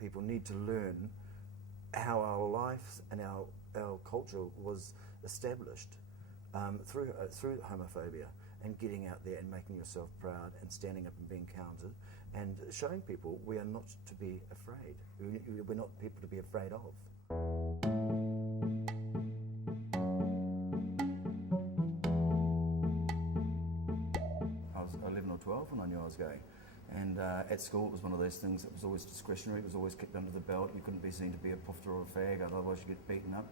people need to learn how our lives and our culture was established through homophobia, and getting out there and making yourself proud and standing up and being counted and showing people we are not to be afraid. We're not people to be afraid of. I was 11 or 12 when I knew I was gay. And at school it was one of those things that was always discretionary, it was always kicked under the belt. You couldn't be seen to be a poofter or a fag, otherwise you get beaten up.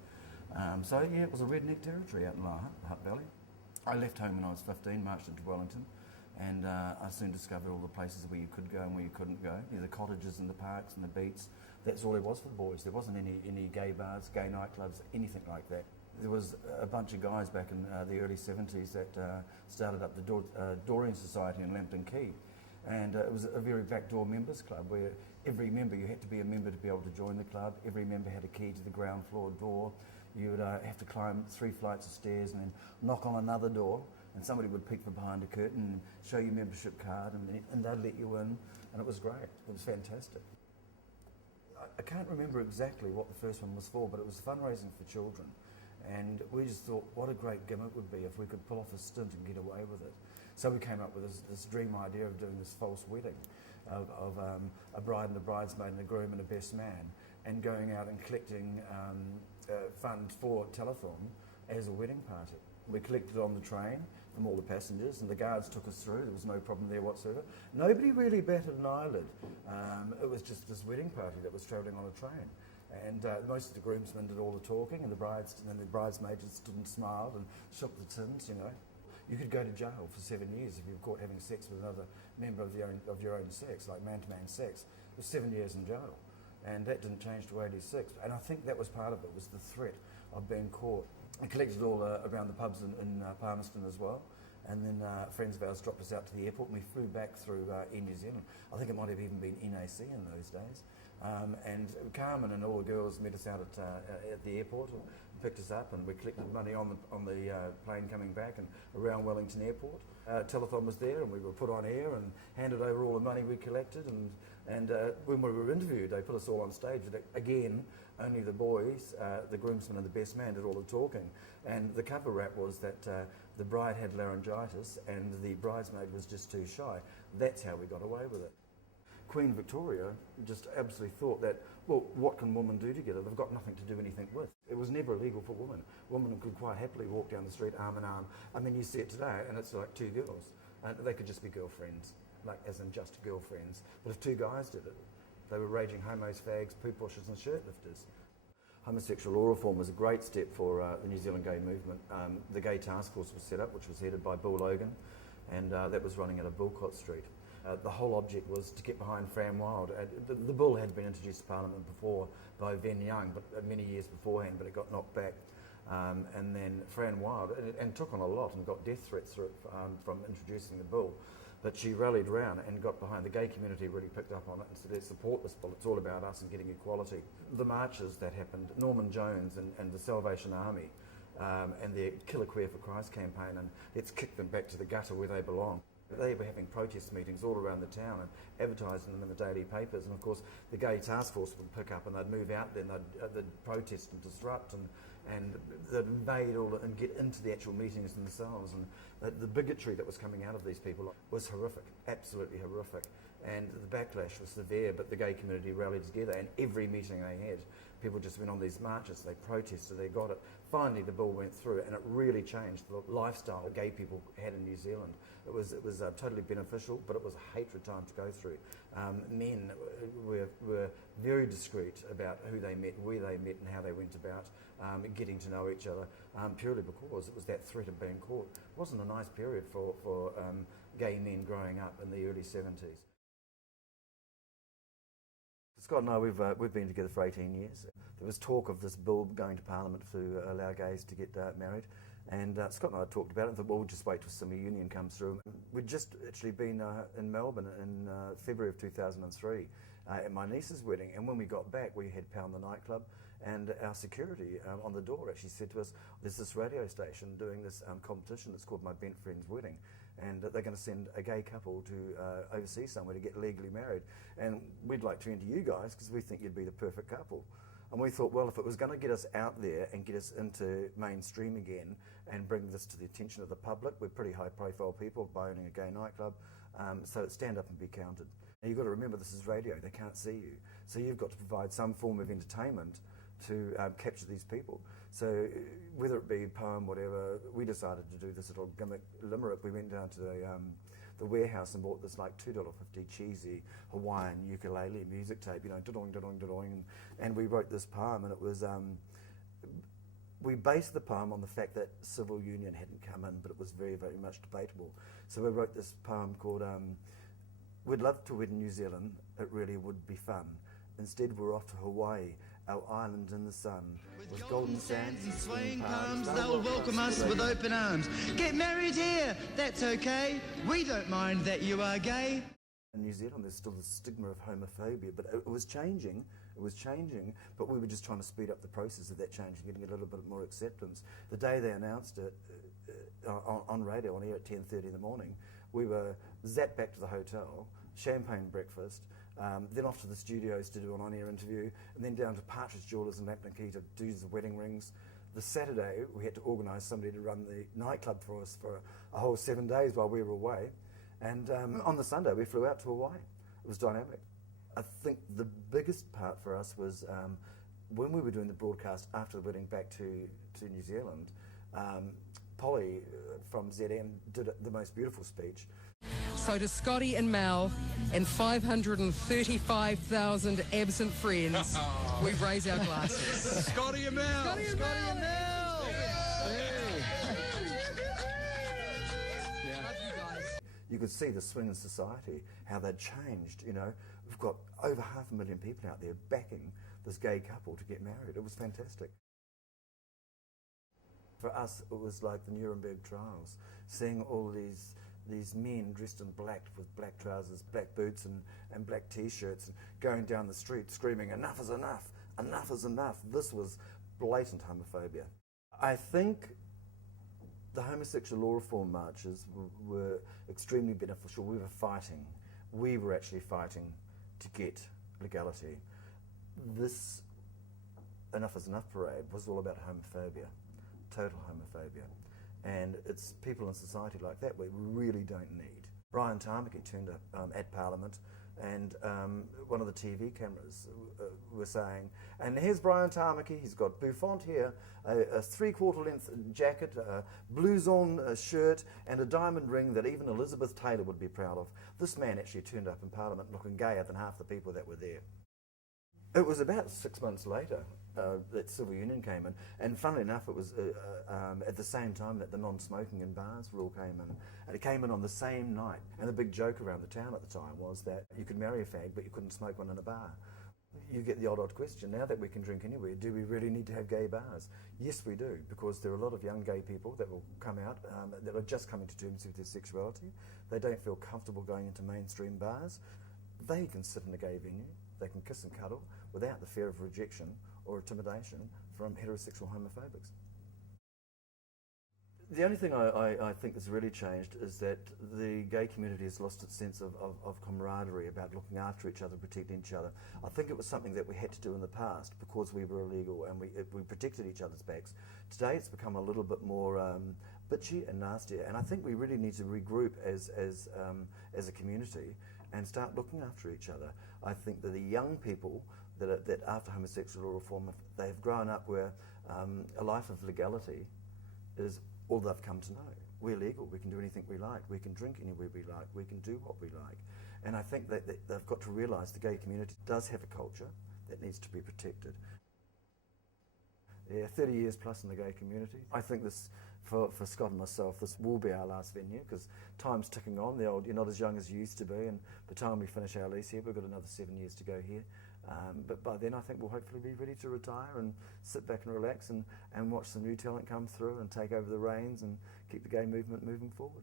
So yeah, it was a redneck territory out in Hutt Valley. I left home when I was 15, marched into Wellington, and I soon discovered all the places where you could go and where you couldn't go. The cottages and the parks and the beats, that's all there was for the boys. There wasn't any gay bars, gay nightclubs, anything like that. There was a bunch of guys back in the early 70s that started up the Doreen Society in Lambton Quay. And it was a very backdoor members club where every member, you had to be a member to be able to join the club. Every member had a key to the ground floor door. You would have to climb 3 flights of stairs and then knock on another door, and somebody would peek from behind a curtain and show you membership card, and they'd let you in, and it was great. It was fantastic. I can't remember exactly what the first one was for, but it was fundraising for children. And we just thought, what a great gimmick would be if we could pull off a stint and get away with it. So we came up with this dream idea of doing this false wedding of a bride and a bridesmaid and a groom and a best man, and going out and collecting funds for telethon as a wedding party. We collected on the train from all the passengers, and the guards took us through. There was no problem there whatsoever. Nobody really batted an eyelid. It was just this wedding party that was travelling on a train. And most of the groomsmen did all the talking, and the bridesmaids just stood and smiled and shook the tins, you know. You could go to jail for 7 years if you were caught having sex with another member of your own sex, like man-to-man sex. It was 7 years in jail. And that didn't change to 86. And I think that was part of it, was the threat of being caught. We collected all around the pubs in Palmerston as well. And then friends of ours dropped us out to the airport, and we flew back through Air New Zealand. I think it might have even been NAC in those days. And Carmen and all the girls met us out at the airport, and picked us up, and we collected money on the plane coming back and around Wellington Airport. Telethon was there, and we were put on air and handed over all the money we collected. And when we were interviewed, they put us all on stage. Again, only the boys, the groomsmen and the best man, did all the talking. And the cover rap was that the bride had laryngitis and the bridesmaid was just too shy. That's how we got away with it. Queen Victoria just absolutely thought that, well, what can women do together? They've got nothing to do anything with. It was never illegal for women. Women could quite happily walk down the street arm in arm. I mean, you see it today, and it's like 2 girls. And they could just be girlfriends, like as in just girlfriends. But if 2 guys did it, they were raging homos, fags, poo pushers and shirt lifters. Homosexual law reform was a great step for the New Zealand gay movement. The Gay Task Force was set up, which was headed by Bill Logan, and that was running out of Bulcott Street. The whole object was to get behind Fran Wild. The bill had been introduced to Parliament before by Venn Young, but many years beforehand, but it got knocked back. And then Fran Wild, and took on a lot and got death threats from introducing the bill. But she rallied around and got behind. The gay community really picked up on it and said, let's support this bill, it's all about us and getting equality. The marches that happened, Norman Jones and the Salvation Army, and their Kill a Queer for Christ campaign, and let's kick them back to the gutter where they belong. They were having protest meetings all around the town and advertising them in the daily papers, and of course the Gay Task Force would pick up and they'd move out there and they'd protest and disrupt and they'd invade and get into the actual meetings themselves, and the bigotry that was coming out of these people was horrific, absolutely horrific, and the backlash was severe, but the gay community rallied together, and every meeting they had, people just went on these marches, they protested, they got it. Finally the bill went through, and it really changed the lifestyle that gay people had in New Zealand. It was totally beneficial, but it was a hatred time to go through. Men were very discreet about who they met, where they met, and how they went about getting to know each other, purely because it was that threat of being caught. It wasn't a nice period for gay men growing up in the early 70s. Scott and I, we've been together for 18 years. There was talk of this bill going to Parliament to allow gays to get married, and Scott and I talked about it and thought, well, we'll just wait till Simi Union comes through. We'd just actually been in Melbourne in February of 2003 at my niece's wedding, and when we got back we had Pound the nightclub, and our security on the door actually said to us, there's this radio station doing this competition that's called My Bent Friend's Wedding, and they're going to send a gay couple to overseas somewhere to get legally married. And we'd like to enter you guys because we think you'd be the perfect couple. And we thought, well, if it was going to get us out there and get us into mainstream again and bring this to the attention of the public, we're pretty high-profile people by owning a gay nightclub, so stand up and be counted. Now, you've got to remember this is radio, they can't see you. So you've got to provide some form of entertainment to capture these people. So whether it be poem, whatever, we decided to do this little gimmick limerick. We went down to the warehouse and bought this like $2.50 cheesy Hawaiian ukulele music tape, you know, da-doing, da-doing, da-doing, and we wrote this poem, and it was, we based the poem on the fact that civil union hadn't come in, but it was very, very much debatable. So we wrote this poem called, we'd love to wed in New Zealand, it really would be fun. Instead we're off to Hawaii, our island in the sun. With golden sands and swaying palms, they'll welcome us with open arms. Get married here, that's okay. We don't mind that you are gay. In New Zealand there's still the stigma of homophobia, but it was changing, but we were just trying to speed up the process of that change and getting a little bit more acceptance. The day they announced it on radio, on air at 10:30 in the morning, we were zapped back to the hotel, champagne breakfast, then off to the studios to do an on-air interview, and then down to Partridge Jewellers in Laplanquay to do the wedding rings. The Saturday, we had to organise somebody to run the nightclub for us for a whole 7 days while we were away. And on the Sunday, we flew out to Hawaii. It was dynamic. I think the biggest part for us was when we were doing the broadcast after the wedding back to New Zealand, Polly from ZM did the most beautiful speech. So to Scotty and Mel and 535,000 absent friends, we raise our glasses. Scotty and Mel! Scotty and Mel! You could see the swing in society, how they'd changed, you know. We've got over 500,000 people out there backing this gay couple to get married. It was fantastic. For us, it was like the Nuremberg trials, seeing all these men dressed in black with black trousers, black boots and black T-shirts, and going down the street screaming, "Enough is enough, enough is enough." This was blatant homophobia. I think the homosexual law reform marches were extremely beneficial. We were actually fighting to get legality. This Enough is Enough parade was all about homophobia, total homophobia. And it's people in society like that we really don't need. Brian Tamaki turned up at Parliament, and one of the TV cameras were saying, and here's Brian Tamaki, he's got bouffant here, a three-quarter length jacket, a blouson shirt, and a diamond ring that even Elizabeth Taylor would be proud of. This man actually turned up in Parliament looking gayer than half the people that were there. It was about 6 months later that civil union came in, and funnily enough it was at the same time that the non-smoking in bars rule came in, and it came in on the same night. And the big joke around the town at the time was that you could marry a fag but you couldn't smoke one in a bar. You get the odd question, now that we can drink anywhere, do we really need to have gay bars? Yes we do, because there are a lot of young gay people that will come out that are just coming to terms with their sexuality. They don't feel comfortable going into mainstream bars. They can sit in a gay venue, they can kiss and cuddle without the fear of rejection or intimidation from heterosexual homophobics. The only thing I think that's really changed is that the gay community has lost its sense of camaraderie about looking after each other, protecting each other. I think it was something that we had to do in the past because we were illegal and we protected each other's backs. Today it's become a little bit more bitchy and nastier, and I think we really need to regroup as a community and start looking after each other. I think that the young people that after homosexual reform, they've grown up where a life of legality is all they've come to know. We're legal, we can do anything we like, we can drink anywhere we like, we can do what we like. And I think that they've got to realise the gay community does have a culture that needs to be protected. Yeah, 30 years plus in the gay community. I think this, for Scott and myself, this will be our last venue because time's ticking on. You're not as young as you used to be, and by the time we finish our lease here, we've got another 7 years to go here. But by then I think we'll hopefully be ready to retire and sit back and relax and watch some new talent come through and take over the reins and keep the gay movement moving forward.